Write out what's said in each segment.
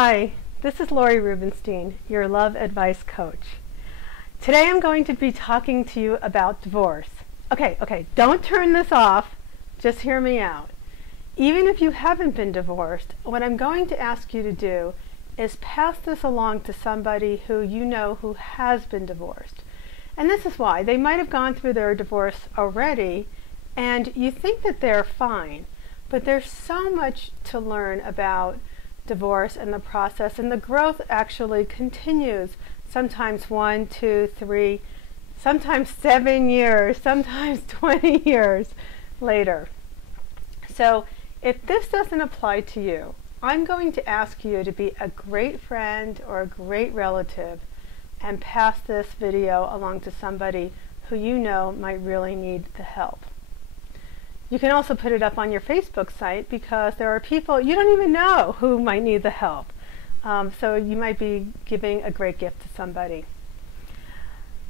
Hi, this is Lori Rubenstein, your love advice coach. Today I'm going to be talking to you about divorce. Okay, don't turn this off, just hear me out. Even if you haven't been divorced, what I'm going to ask you to do is pass this along to somebody who you know who has been divorced. And this is why. They might have gone through their divorce already and you think that they're fine, but there's so much to learn about divorce and the process, and the growth actually continues, sometimes 1, 2, 3, sometimes 7 years, sometimes 20 years later. So if this doesn't apply to you, I'm going to ask you to be a great friend or a great relative and pass this video along to somebody who you know might really need the help. You can also put it up on your Facebook site because there are people you don't even know who might need the help. So you might be giving a great gift to somebody.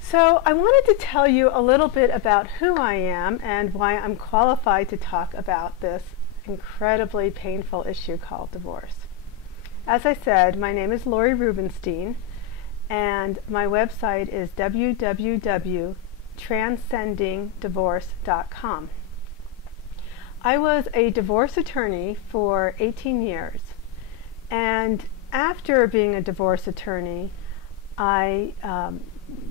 So I wanted to tell you a little bit about who I am and why I'm qualified to talk about this incredibly painful issue called divorce. As I said, my name is Lori Rubenstein and my website is www.transcendingdivorce.com. I was a divorce attorney for 18 years, and after being a divorce attorney, I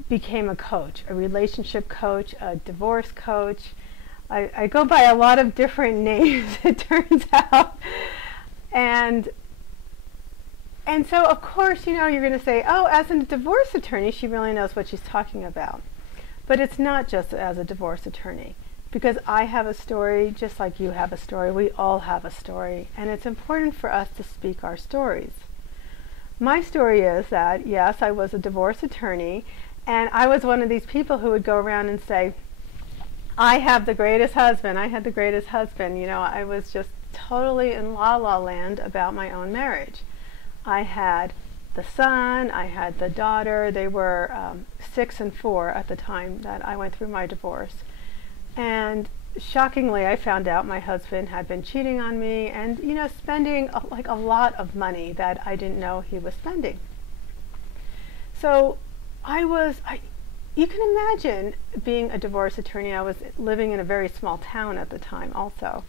became a coach, a relationship coach, a divorce coach. I go by a lot of different names, it turns out. And so, of course, you know, you're going to say, oh, as a divorce attorney, she really knows what she's talking about. But it's not just as a divorce attorney. Because I have a story just like you have a story. We all have a story. And it's important for us to speak our stories. My story is that, yes, I was a divorce attorney, and I was one of these people who would go around and say, I have the greatest husband. I had the greatest husband. You know, I was just totally in la-la land about my own marriage. I had the son, I had the daughter. They were 6 and 4 at the time that I went through my divorce. And shockingly, I found out my husband had been cheating on me and, you know, spending like a lot of money that I didn't know he was spending. So you can imagine being a divorce attorney. I was living in a very small town at the time also.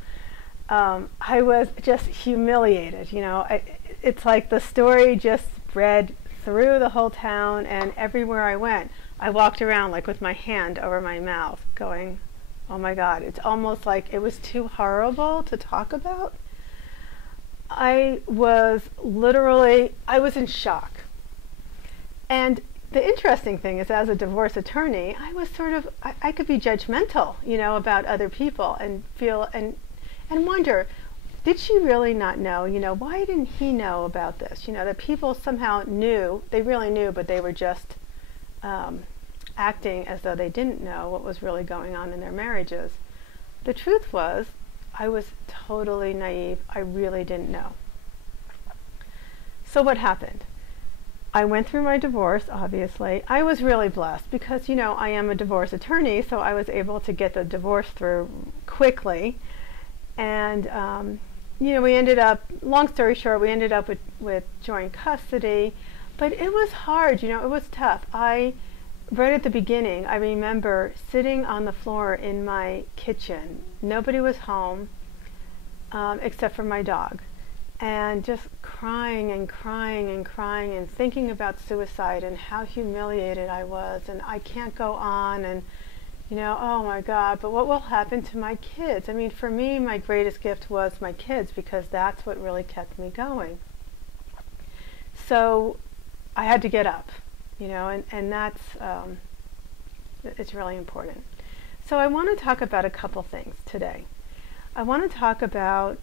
I was just humiliated, you know. It's like the story just spread through the whole town, and everywhere I went, I walked around like with my hand over my mouth going, oh my God, it's almost like it was too horrible to talk about. I was in shock. And the interesting thing is, as a divorce attorney, I was I could be judgmental, you know, about other people and feel and wonder, did she really not know? You know, why didn't he know about this? You know, that people somehow knew, they really knew, but they were just acting as though they didn't know what was really going on in their marriages. The truth was, I was totally naive. I really didn't know. So what happened? I went through my divorce, obviously. I was really blessed because, you know, I am a divorce attorney, so I was able to get the divorce through quickly. And, you know, we ended up, long story short, we ended up with joint custody. But it was hard, you know, it was tough. Right at the beginning, I remember sitting on the floor in my kitchen. Nobody was home except for my dog. And just crying and crying and crying and thinking about suicide and how humiliated I was. And I can't go on and, you know, oh my God, but what will happen to my kids? I mean, for me, my greatest gift was my kids because that's what really kept me going. So I had to get up. You know, and that's, it's really important. So I want to talk about a couple things today. I want to talk about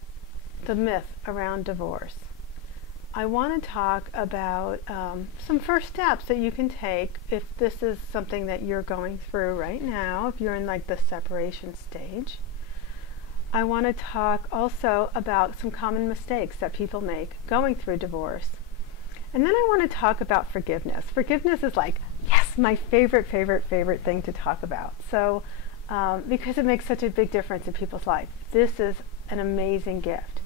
the myth around divorce. I want to talk about some first steps that you can take if this is something that you're going through right now, if you're in like the separation stage. I want to talk also about some common mistakes that people make going through divorce. And then I want to talk about forgiveness. Forgiveness is like, yes, my favorite thing to talk about. So, because it makes such a big difference in people's life. This is an amazing gift.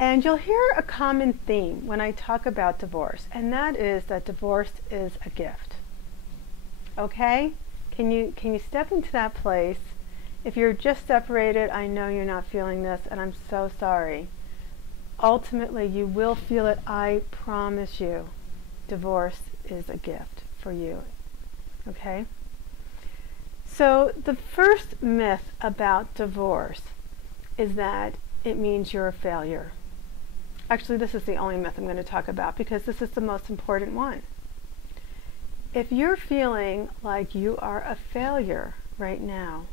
And you'll hear a common theme when I talk about divorce, and that is that divorce is a gift. Okay? Can you step into that place? If you're just separated, I know you're not feeling this, and I'm so sorry. Ultimately, you will feel it, I promise you. Divorce is a gift for you. Okay? So the first myth about divorce is that it means you're a failure. Actually, this is the only myth I'm going to talk about because this is the most important one. If you're feeling like you are a failure right now,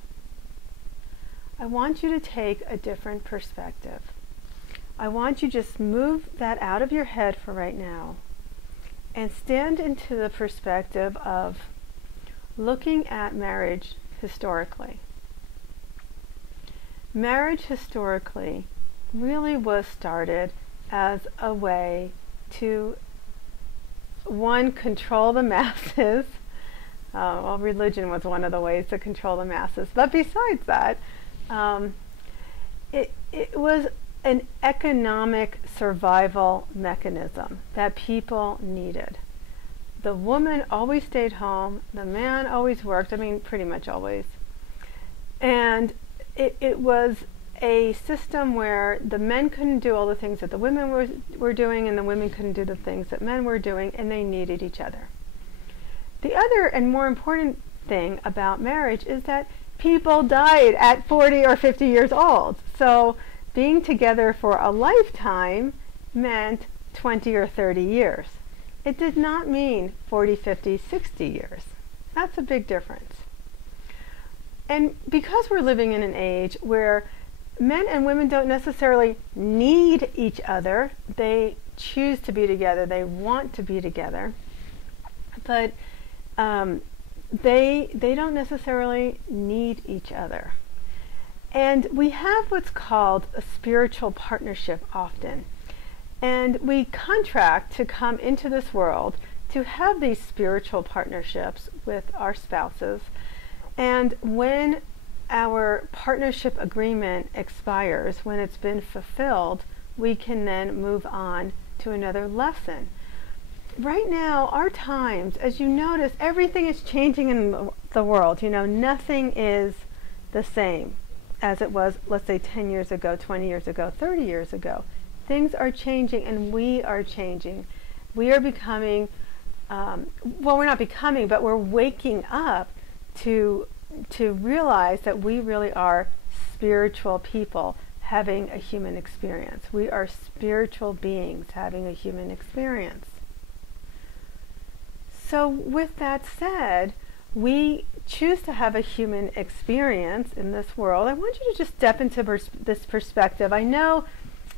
I want you to take a different perspective. I want you to just move that out of your head for right now and stand into the perspective of looking at marriage historically. Marriage historically really was started as a way to, one, control the masses. Well, religion was one of the ways to control the masses. But besides that, it was an economic survival mechanism that people needed. The woman always stayed home. The man always worked. I mean, pretty much always. And it was a system where the men couldn't do all the things that the women were doing, and the women couldn't do the things that men were doing, and they needed each other. The other and more important thing about marriage is that people died at 40 or 50 years old. So being together for a lifetime meant 20 or 30 years. It did not mean 40, 50, 60 years. That's a big difference. And because we're living in an age where men and women don't necessarily need each other, they choose to be together, they want to be together, but they don't necessarily need each other. And we have what's called a spiritual partnership often. And we contract to come into this world to have these spiritual partnerships with our spouses. And when our partnership agreement expires, when it's been fulfilled, we can then move on to another lesson. Right now, our times, as you notice, everything is changing in the world. You know, nothing is the same as it was, let's say, 10 years ago, 20 years ago, 30 years ago. Things are changing, and we are changing. We are becoming, well, we're not becoming, but we're waking up to realize that we really are spiritual people having a human experience. We are spiritual beings having a human experience. So with that said, we choose to have a human experience in this world. I want you to just step into this perspective. I know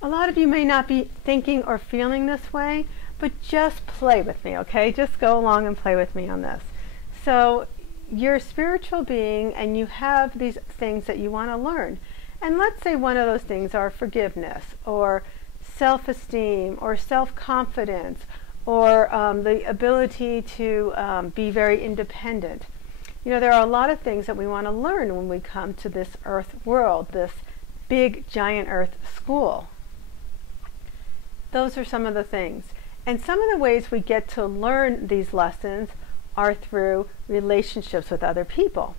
a lot of you may not be thinking or feeling this way, but just play with me, okay? Just go along and play with me on this. So you're a spiritual being and you have these things that you want to learn. And let's say one of those things are forgiveness or self-esteem or self-confidence or the ability to be very independent. You know, there are a lot of things that we want to learn when we come to this earth world, this big giant earth school. Those are some of the things. And some of the ways we get to learn these lessons are through relationships with other people.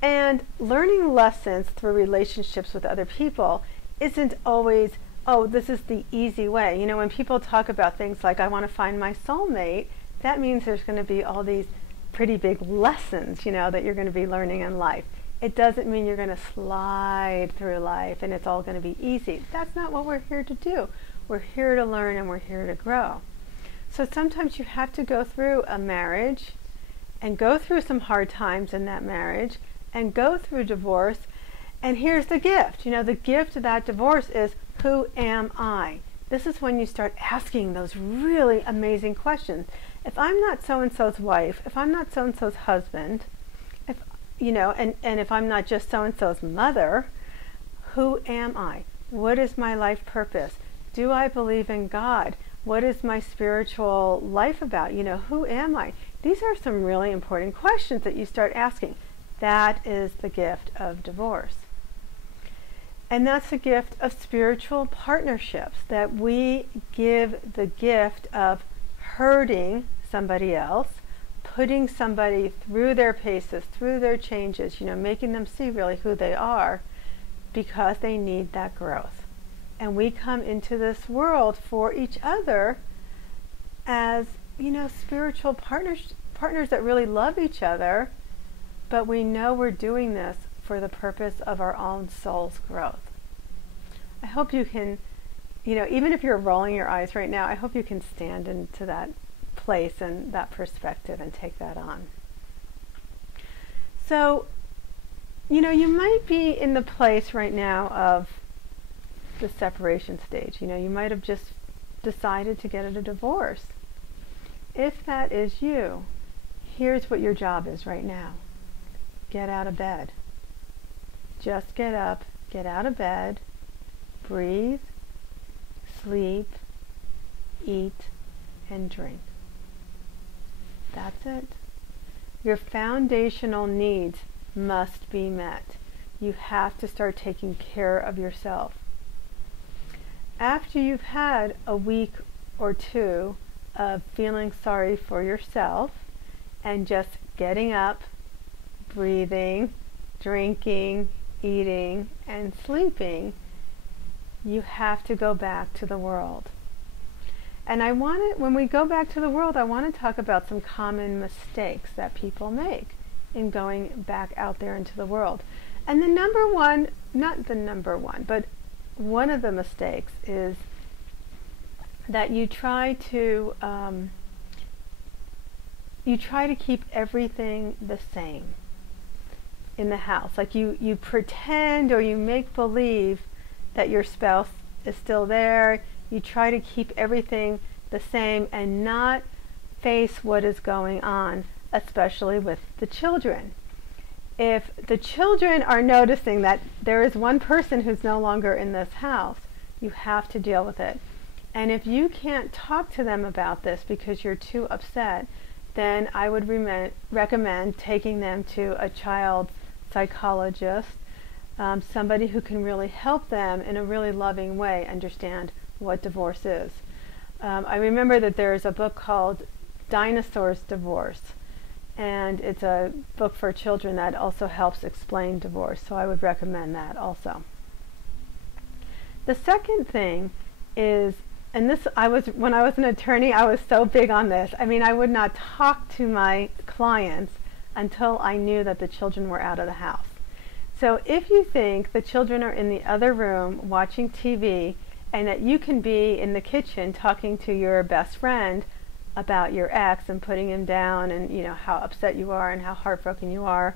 And learning lessons through relationships with other people isn't always, oh, this is the easy way. You know, when people talk about things like, I want to find my soulmate, that means there's going to be all these pretty big lessons, you know, that you're going to be learning in life. It doesn't mean you're going to slide through life and it's all going to be easy. That's not what we're here to do. We're here to learn and we're here to grow. So sometimes you have to go through a marriage and go through some hard times in that marriage and go through divorce. And here's the gift. You know, the gift of that divorce is, who am I? This is when you start asking those really amazing questions. If I'm not so-and-so's wife, if I'm not so-and-so's husband, if, you know, and if I'm not just so-and-so's mother, who am I? What is my life purpose? Do I believe in God? What is my spiritual life about? You know, who am I? These are some really important questions that you start asking. That is the gift of divorce. And that's the gift of spiritual partnerships, that we give the gift of hurting somebody else, putting somebody through their paces, through their changes, making them see really who they are, because they need that growth. And we come into this world for each other as, spiritual partners that really love each other, but we know we're doing this for the purpose of our own soul's growth. I hope you can, even if you're rolling your eyes right now, I hope you can stand into that place and that perspective and take that on. So, you might be in the place right now of the separation stage. You might have just decided to get a divorce. If that is you, here's what your job is right now. Get out of bed. Just get up, get out of bed, breathe, sleep, eat, and drink. That's it. Your foundational needs must be met. You have to start taking care of yourself. After you've had a week or two of feeling sorry for yourself and just getting up, breathing, drinking, eating, and sleeping, you have to go back to the world. And when we go back to the world, I want to talk about some common mistakes that people make in going back out there into the world. And the number one, not the number one, but one of the mistakes is that you try to keep everything the same in the house. Like you pretend or you make believe that your spouse is still there. You try to keep everything the same and not face what is going on, especially with the children. If the children are noticing that there is one person who's no longer in this house, you have to deal with it. And if you can't talk to them about this because you're too upset, then I would recommend taking them to a child psychologist, somebody who can really help them in a really loving way understand what divorce is. I remember that there's a book called Dinosaur's Divorce, and it's a book for children that also helps explain divorce, so I would recommend that also. The second thing is, and when I was an attorney, I was so big on this. I mean, I would not talk to my clients until I knew that the children were out of the house. So if you think the children are in the other room watching TV and that you can be in the kitchen talking to your best friend about your ex and putting him down and how upset you are and how heartbroken you are,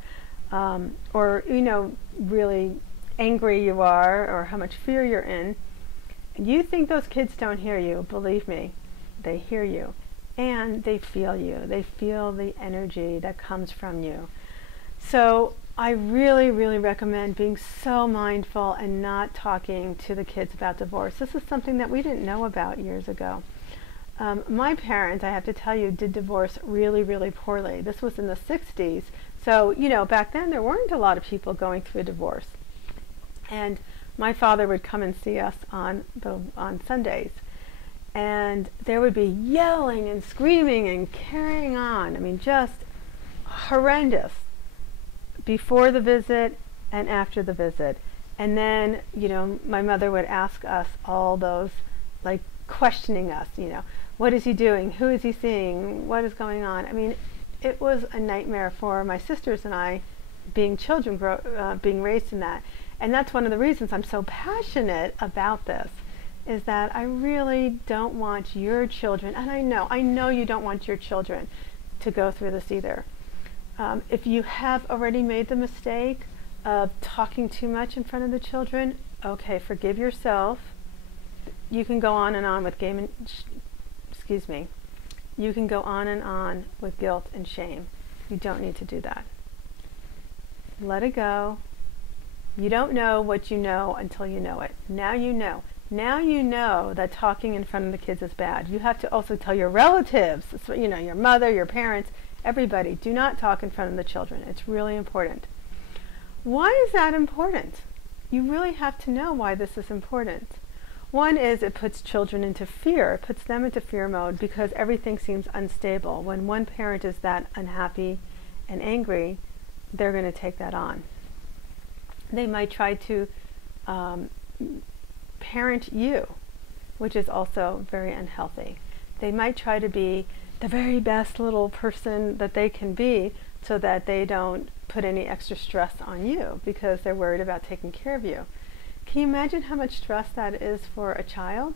or really angry you are, or how much fear you're in, you think those kids don't hear you. Believe me, they hear you and they feel you. They feel the energy that comes from you. So I really, really recommend being so mindful and not talking to the kids about divorce. This is something that we didn't know about years ago. My parents, I have to tell you, did divorce really, really poorly. This was in the 60s. So, back then there weren't a lot of people going through a divorce. And my father would come and see us on Sundays. And there would be yelling and screaming and carrying on. I mean, just horrendous. Before the visit and after the visit. And then, my mother would ask us all those, questioning us, what is he doing? Who is he seeing? What is going on? I mean, it was a nightmare for my sisters and I, being children, being raised in that. And that's one of the reasons I'm so passionate about this, is that I really don't want your children, and I know you don't want your children to go through this either. If you have already made the mistake of talking too much in front of the children, okay, forgive yourself. You can go on and on with You can go on and on with guilt and shame. You don't need to do that. Let it go. You don't know what you know until you know it. Now you know. Now you know that talking in front of the kids is bad. You have to also tell your relatives, your mother, your parents, everybody, do not talk in front of the children. It's really important. Why is that important? you really have to know why this is important. One is it puts children into fear. It puts them into fear mode because everything seems unstable. When one parent is that unhappy and angry, they're going to take that on. They might try to parent you, which is also very unhealthy. They might try to be the very best little person that they can be so that they don't put any extra stress on you because they're worried about taking care of you. Can you imagine how much stress that is for a child?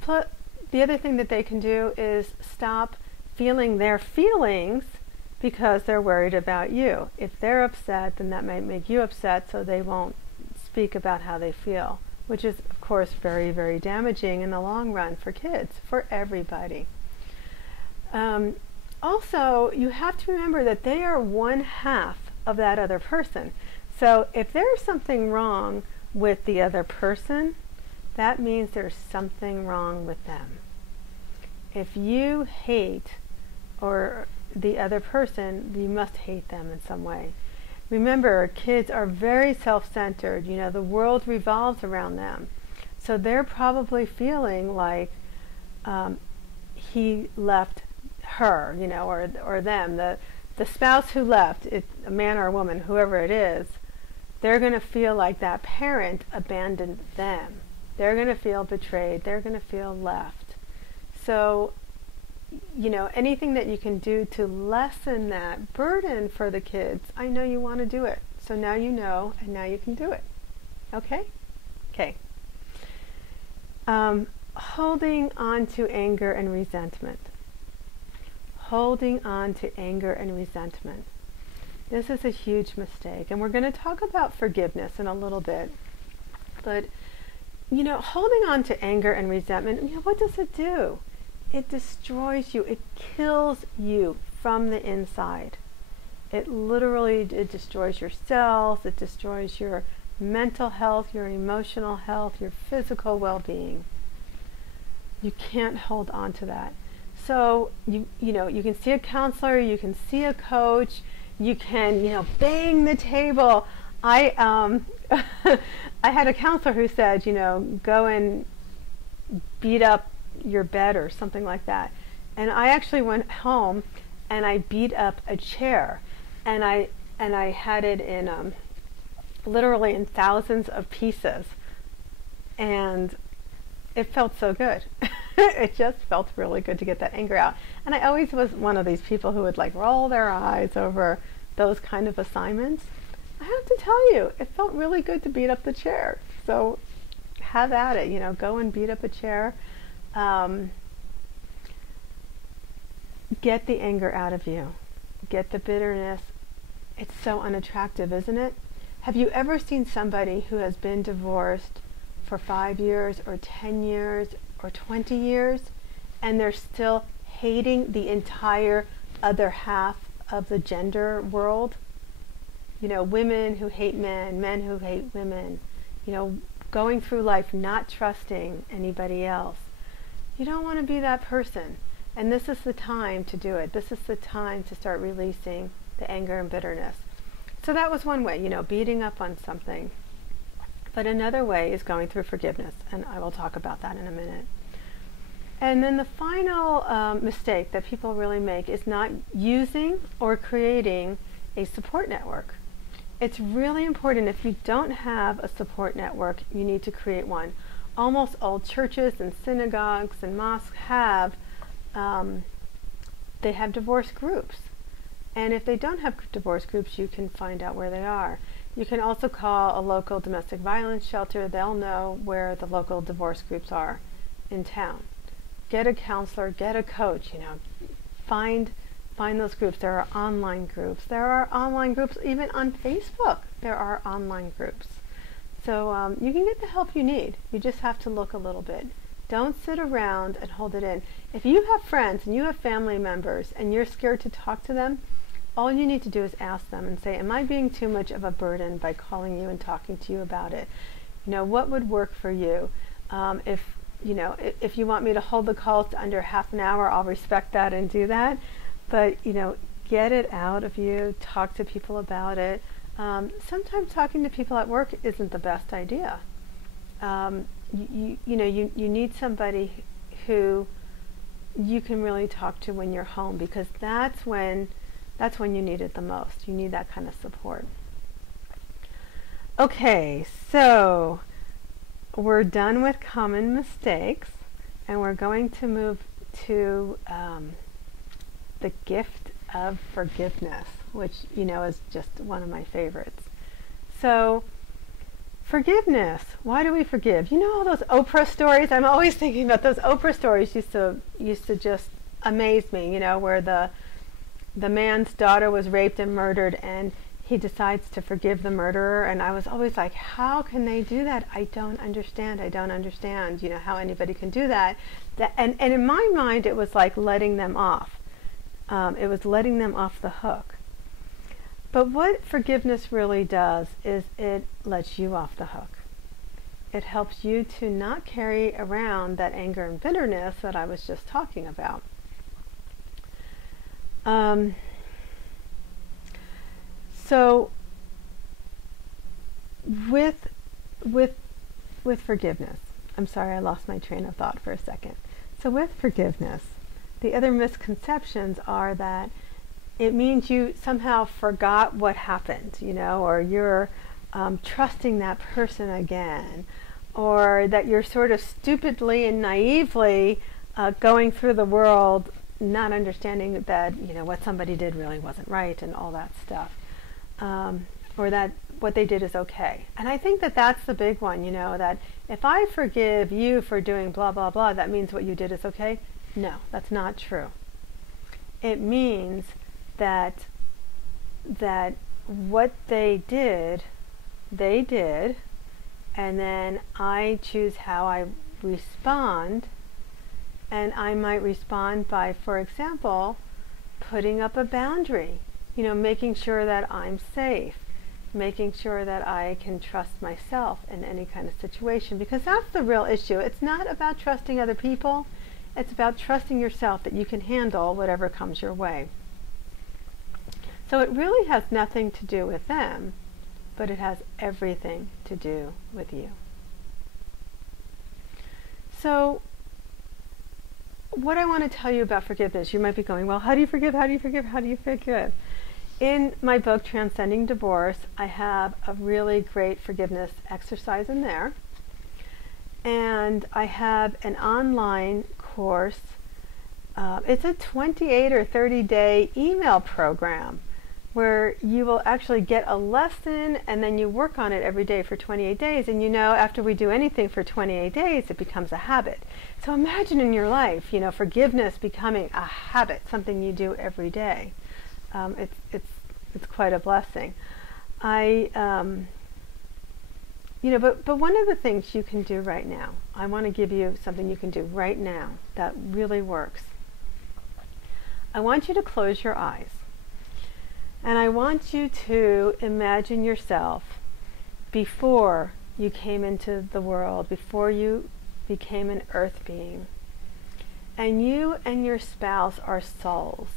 Plus, the other thing that they can do is stop feeling their feelings because they're worried about you. If they're upset, then that might make you upset, so they won't speak about how they feel, which is, of course, very, very damaging in the long run for kids, for everybody. Also, you have to remember that they are one half of that other person. So if there's something wrong with the other person, that means there's something wrong with them. If you hate or the other person, you must hate them in some way. Remember, kids are very self-centered. You know, the world revolves around them. So they're probably feeling like he left her, you know, or them. The spouse who left, a man or a woman, whoever it is, they're going to feel like that parent abandoned them. They're going to feel betrayed. They're going to feel left. So, you know, anything that you can do to lessen that burden for the kids, I know you want to do it. So now you know, and now you can do it. Okay? Okay. Holding on to anger and resentment. Holding on to anger and resentment. This is a huge mistake. And we're going to talk about forgiveness in a little bit. But, you know, holding on to anger and resentment, you know, what does it do? It destroys you. It kills you from the inside. It destroys your cells. It destroys your mental health, your emotional health, your physical well-being. You can't hold on to that. So, you know, you can see a counselor, you can see a coach, you can, you know, bang the table. I had a counselor who said, you know, go and beat up your bed or something like that. And I actually went home and I beat up a chair, and I had it in literally in thousands of pieces, and it felt so good. It just felt really good to get that anger out. And I always was one of these people who would like roll their eyes over those kind of assignments. I have to tell you, it felt really good to beat up the chair. So have at it, you know, go and beat up a chair. Get the anger out of you. Get the bitterness. It's so unattractive, isn't it? Have you ever seen somebody who has been divorced for 5 years or 10 years or 20 years and they're still hating the entire other half of the gender world? You know, women who hate men, men who hate women, you know, going through life not trusting anybody else. You don't want to be that person. And this is the time to do it. This is the time to start releasing the anger and bitterness. So that was one way, you know, beating up on something. But another way is going through forgiveness, and I will talk about that in a minute. And then the final mistake that people really make is not using or creating a support network. It's really important. If you don't have a support network, you need to create one. Almost all churches and synagogues and mosques have they have divorce groups. And if they don't have divorce groups, you can find out where they are. You can also call a local domestic violence shelter. They'll know where the local divorce groups are in town. Get a counselor, get a coach, you know, find those groups. There are online groups. There are online groups even on Facebook. There are online groups. So you can get the help you need. You just have to look a little bit. Don't sit around and hold it in. If you have friends and you have family members and you're scared to talk to them, all you need to do is ask them and say, am I being too much of a burden by calling you and talking to you about it? You know, what would work for you? If you want me to hold the calls to under half an hour, I'll respect that and do that. But, you know, get it out of you. Talk to people about it. Sometimes talking to people at work isn't the best idea. You need somebody who you can really talk to when you're home, because that's when you need it the most. You need that kind of support. Okay, so we're done with common mistakes, and we're going to move to the gift of forgiveness, which is just one of my favorites. So forgiveness. Why do we forgive? All those Oprah stories. I'm always thinking about those Oprah stories. Used to just amaze me. Where the man's daughter was raped and murdered, and he decides to forgive the murderer. And I was always like, how can they do that? I don't understand. How anybody can do that. And in my mind, it was like letting them off. It was letting them off the hook. But what forgiveness really does is it lets you off the hook. It helps you to not carry around that anger and bitterness that I was just talking about. So with forgiveness, I'm sorry, I lost my train of thought for a second. So with forgiveness, the other misconceptions are that it means you somehow forgot what happened, or you're trusting that person again, or that you're sort of stupidly and naively going through the world not understanding that what somebody did really wasn't right and all that stuff, or that what they did is okay. And I think that that's the big one, that if I forgive you for doing blah blah blah, that means what you did is okay. No, that's not true. It means that what they did, and then I choose how I respond. And I might respond by, for example, putting up a boundary, making sure that I'm safe, making sure that I can trust myself in any kind of situation, because that's the real issue. It's not about trusting other people. It's about trusting yourself that you can handle whatever comes your way. So it really has nothing to do with them, but it has everything to do with you. So what I want to tell you about forgiveness, you might be going, well, how do you forgive? How do you forgive? How do you forgive? In my book, Transcending Divorce, I have a really great forgiveness exercise in there. And I have an online course. It's a 28 or 30-day email program where you will actually get a lesson, and then you work on it every day for 28 days. And after we do anything for 28 days, it becomes a habit. So imagine in your life, forgiveness becoming a habit, something you do every day. It's quite a blessing. But one of the things you can do right now, I want to give you something you can do right now that really works. I want you to close your eyes. And I want you to imagine yourself before you came into the world, before you became an earth being. And you and your spouse are souls.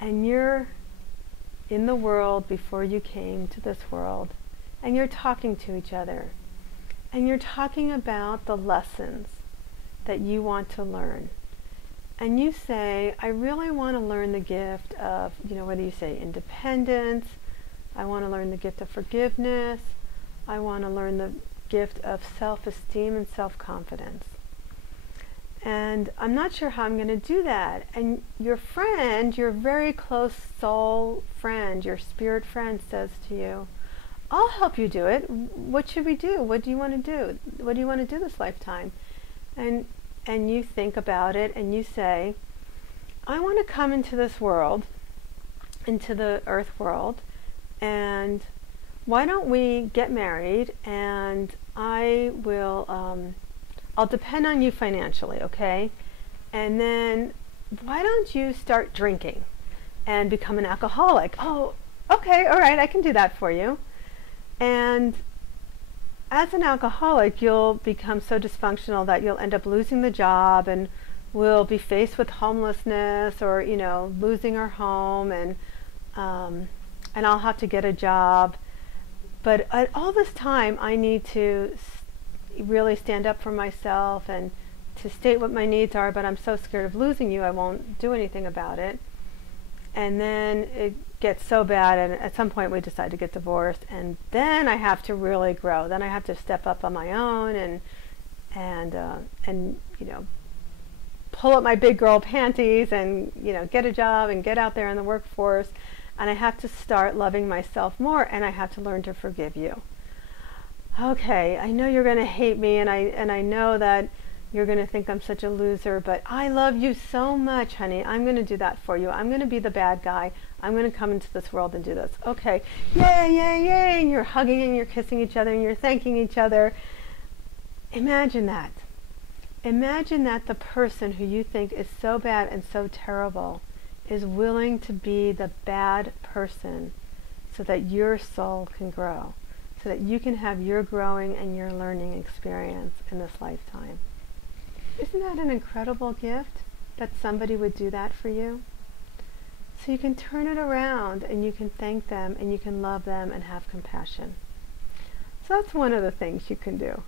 And you're in the world before you came to this world. And you're talking to each other. And you're talking about the lessons that you want to learn. And you say, I really want to learn the gift of, whether you say independence, I want to learn the gift of forgiveness, I want to learn the gift of self-esteem and self-confidence. And I'm not sure how I'm going to do that. And your friend, your very close soul friend, your spirit friend says to you, I'll help you do it. What should we do? What do you want to do? What do you want to do this lifetime? And you think about it and you say, I want to come into this world, into the earth world, and why don't we get married, and I'll depend on you financially, okay? And then why don't you start drinking and become an alcoholic? Oh, okay, all right, I can do that for you. And as an alcoholic, you'll become so dysfunctional that you'll end up losing the job, and will be faced with homelessness, or losing our home, and and I'll have to get a job. But all this time, I need to really stand up for myself and to state what my needs are, but I'm so scared of losing you, I won't do anything about it. And then it gets so bad, and at some point we decide to get divorced, and then I have to really grow. Then I have to step up on my own and you know, pull up my big girl panties and, you know, get a job and get out there in the workforce. And I have to start loving myself more, and I have to learn to forgive you. Okay, I know you're going to hate me, and I know that you're going to think I'm such a loser, but I love you so much, honey. I'm going to do that for you. I'm going to be the bad guy. I'm going to come into this world and do this. Okay, yay, yay, yay. And you're hugging and you're kissing each other and you're thanking each other. Imagine that. Imagine that the person who you think is so bad and so terrible is willing to be the bad person so that your soul can grow, so that you can have your growing and your learning experience in this lifetime. Isn't that an incredible gift that somebody would do that for you? So you can turn it around and you can thank them and you can love them and have compassion. So that's one of the things you can do.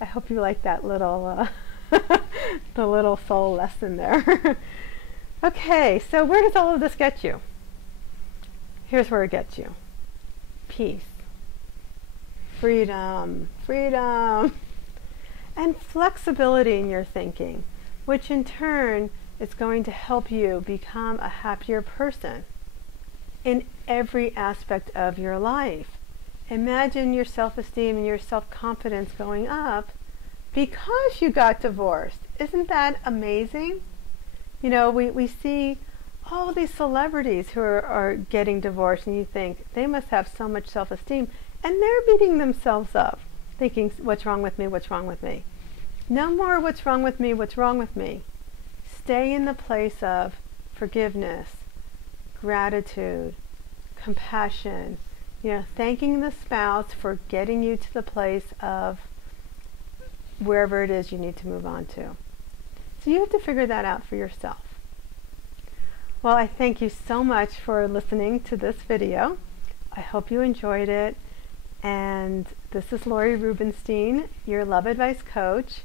I hope you like that little, the little soul lesson there. Okay, so where does all of this get you? Here's where it gets you. Peace. Freedom. Freedom. And flexibility in your thinking, which in turn is going to help you become a happier person in every aspect of your life. Imagine your self-esteem and your self-confidence going up because you got divorced. Isn't that amazing? You know, we see all these celebrities who are getting divorced, and you think they must have so much self-esteem, and they're beating themselves up, thinking, what's wrong with me, what's wrong with me? No more what's wrong with me, what's wrong with me. Stay in the place of forgiveness, gratitude, compassion, you know, thanking the spouse for getting you to the place of wherever it is you need to move on to. So you have to figure that out for yourself. Well, I thank you so much for listening to this video. I hope you enjoyed it. And this is Lori Rubenstein, your Love Advice Coach.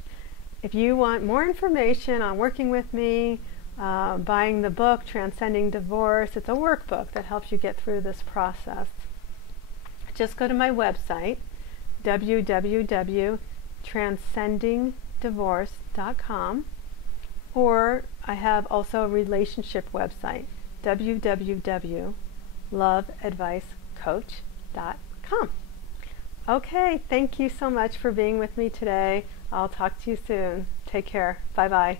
If you want more information on working with me, buying the book, Transcending Divorce, it's a workbook that helps you get through this process. Just go to my website, www.transcendingdivorce.com, or I have also a relationship website, www.loveadvicecoach.com. Okay, thank you so much for being with me today. I'll talk to you soon. Take care. Bye-bye.